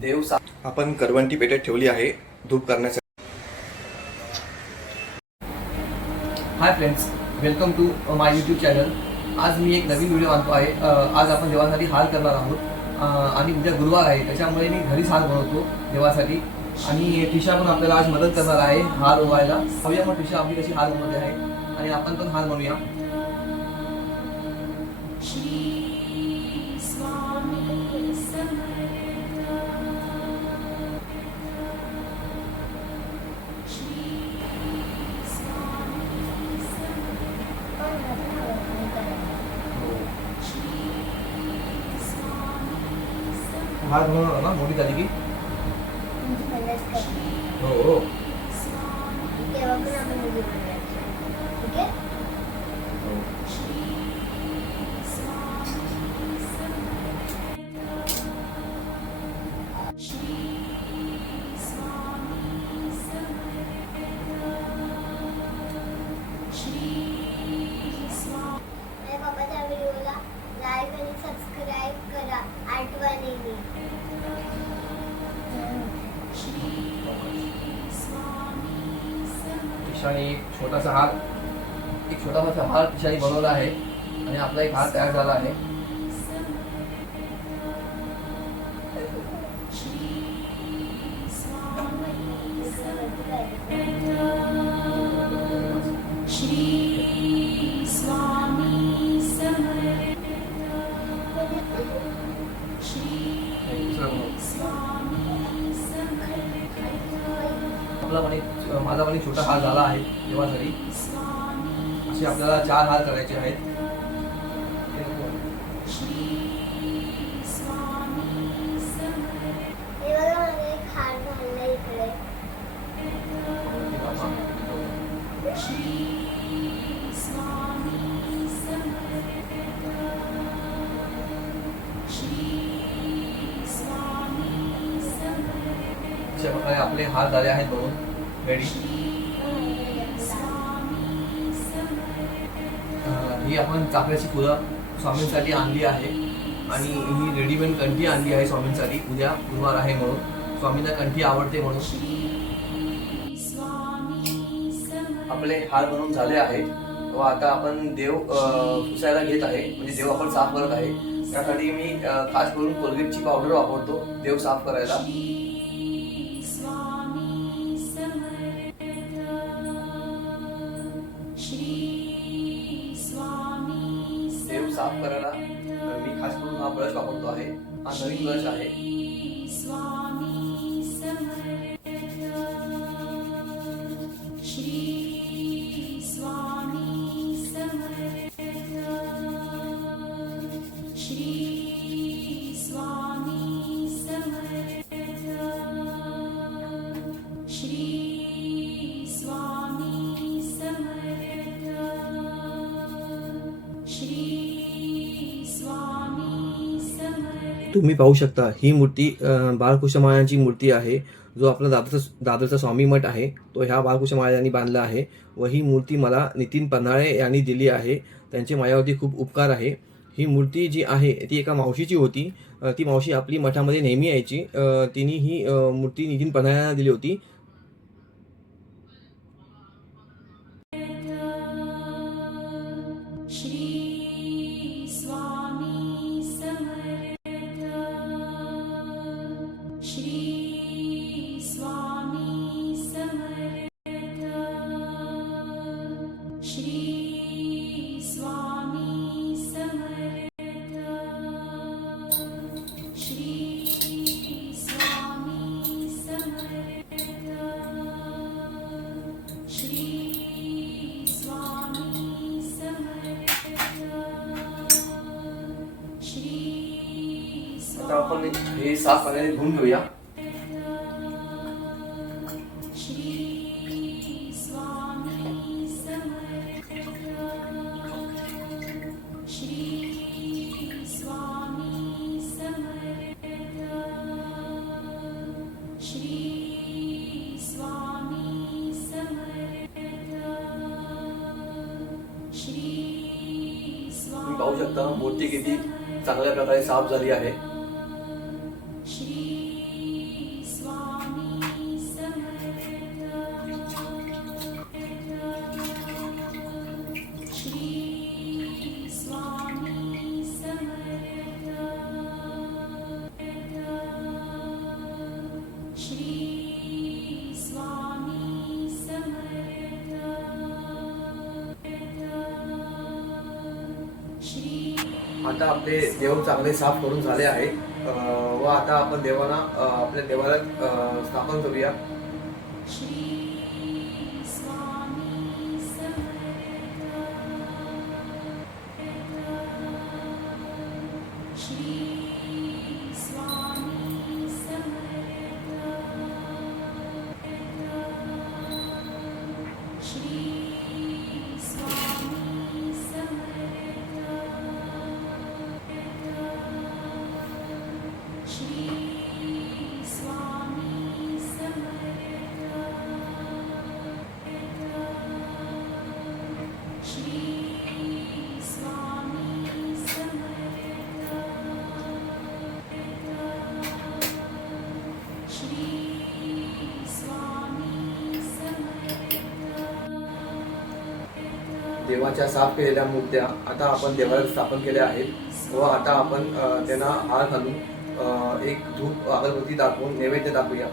देव सा आपण करवंटी पेटेत ठेवली आहे धूप करण्यासाठी. Hi friends welcome to my YouTube channel आज मी एक नवीन व्हिडिओ आणतो आहे. आज आपण देवासाठी हार करणार आहोत. आणि उद्या गुरुवार आहे त्याच्यामुळे मी घरीच हार बनवतो देवासाठी. आणि टिशा पण आपल्याला आज मदत करणार आहे हार उभायला पाहूया मग टिशा आपली कशी हार बनवते आहे. आणि आपण पण हार बनवूया. हार बनवणार ना मोठी झाली टिशाने एक छोटासा हार एक छोटासा हार टिशाने बनवला आहे आणि आपला एक हार तयार झाला आहे. आपला माझा पण एक छोटा हार झाला आहे देवासाठी असे आपल्याला चार हार करायचे आहेत. आपले हार झाले आहेत बघून ही आपण चापल्याची फुलं स्वामींसाठी आणली आहे आणि ही रेडीमेड कंठी आणली आहे स्वामींसाठी. उद्या गुरुवार आहे म्हणून. स्वामींना कंठी आवडते म्हणून. आपले हार बनवून झाले आहेत. व आता आपण देव पुसायला घेत आहे. म्हणजे देव आपण साफ करत आहे. त्यासाठी मी खास करून कोलगेटची पावडर वापरतो. देव साफ करायला. आहे हा नवीन ब्रश तुम्ही पाहू शकता ही मूर्ती बाळकृष्ण महाराजांची मूर्ती आहे जो आपला दादरचा दादरचा स्वामी मठ आहे तो ह्या बाळकृष्ण महाराजांनी बांधला आहे व ही मूर्ती मला नितीन पन्हाळे यांनी दिली आहे. त्यांचे माझ्यावरती खूप उपकार आहे. ही मूर्ती जी आहे ती एका मावशीची होती. ती मावशी आपली मठामध्ये नेहमी यायची. तिने ही मूर्ती नितीन पन्हाळ्यांना दिली होती. हे साफ पाण्याने धुवून घेऊया. तुम्ही पाहू शकता मूर्ती किती चांगल्या प्रकारे साफ झाली आहे. आता आपले देव चांगले साफ करून झाले आहे. अं, व आता आपण देवांना आपल्या देवाला स्थापन करूया. देवाच्या साफ केलेल्या मूर्त्या आता आपण देवाला स्थापन केल्या आहेत. व आता आपण त्यांना हार घालून एक धूप अगरबत्ती दाखवून नैवेद्य दाखवूया.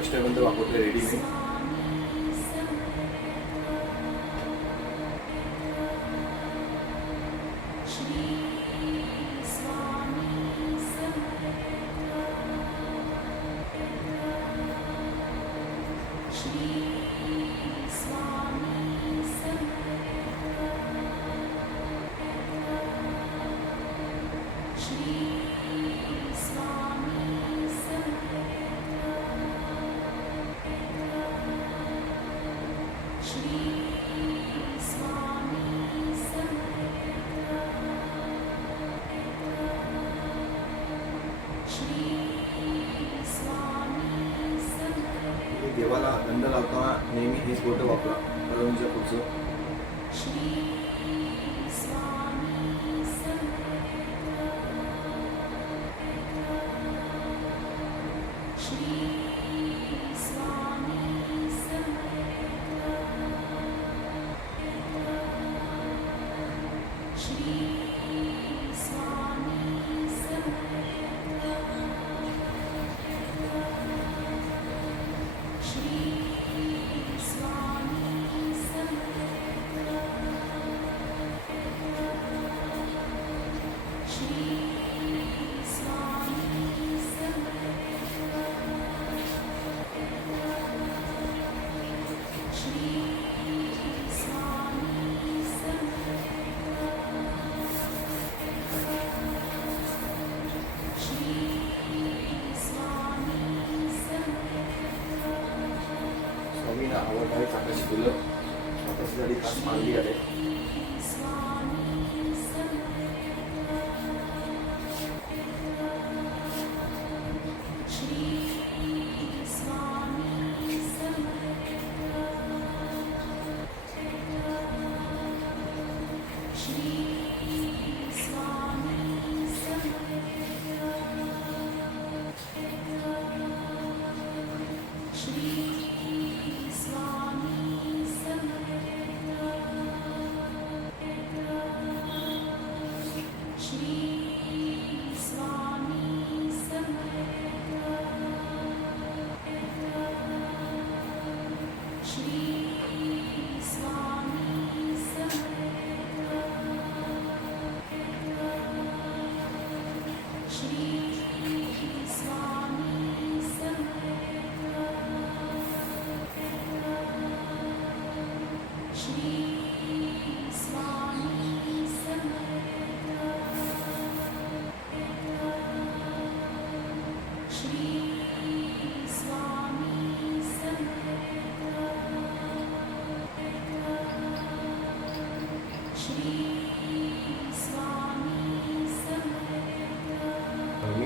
अष्टबंध वापरतो रेडीमेड मी स्वामींना आवडणारी चाकाची फुलं त्याच्यासाठी खास मांडली आहे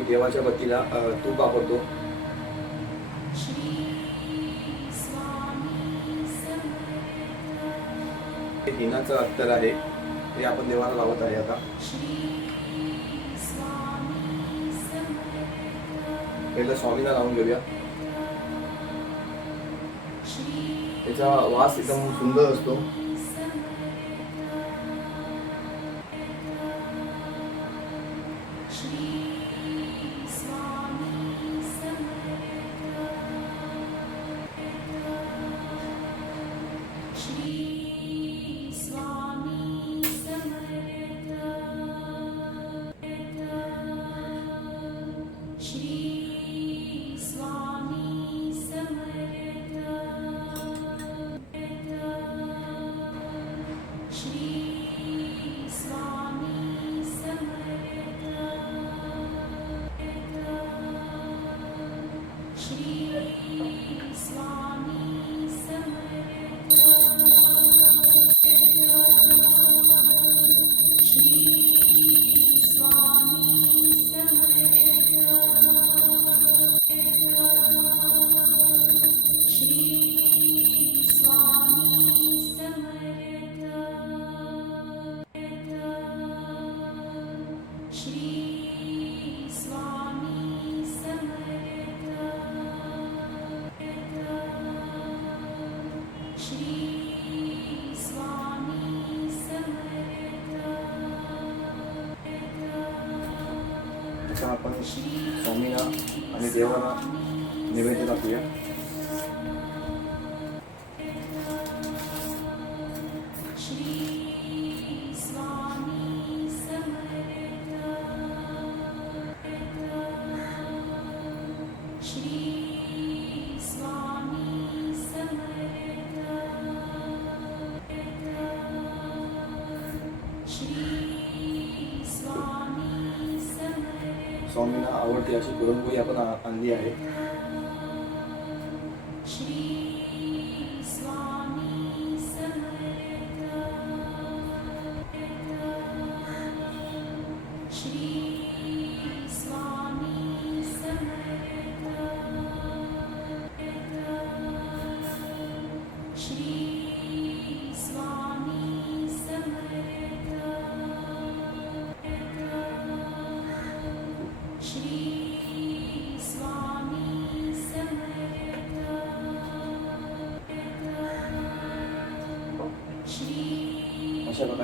देवाच्या बत्तीला तूप वापरतो. हे हिनाचं अत्तर आहे. ते आपण देवाला लावत आहे आता. पहिलं स्वामीला लावून घेऊया. त्याचा वास एकदम सुंदर असतो. आपण स्वामीला आणि देवाला निवेदन दाखवूया आवडते अशी पुरणपोळी आपण आणली आहे.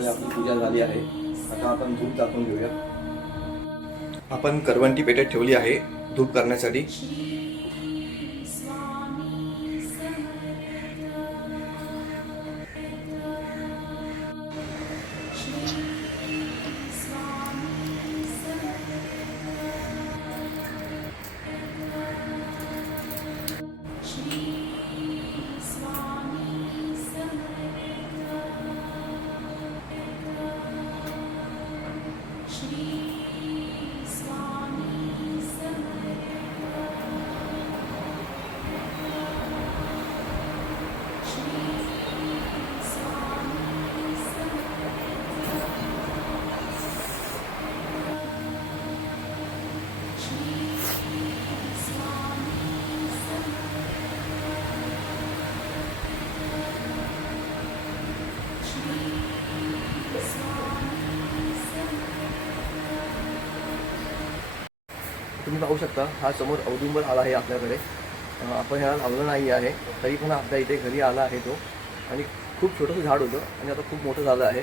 आपली पूजा झाली आहे. आता आपण धूप दाखवून घेऊया आपण करवंटी पेटत ठेवली आहे. धूप करण्यासाठी. तुम्ही पाहू शकता हा समोर औदुंबर आला आहे आपल्याकडे. आपण ह्याला लावलं नाही आहे तरी पण आपल्या इथे घरी आला आहे तो. आणि खूप छोटंसं झाड होतं आणि आता खूप मोठं झालं आहे.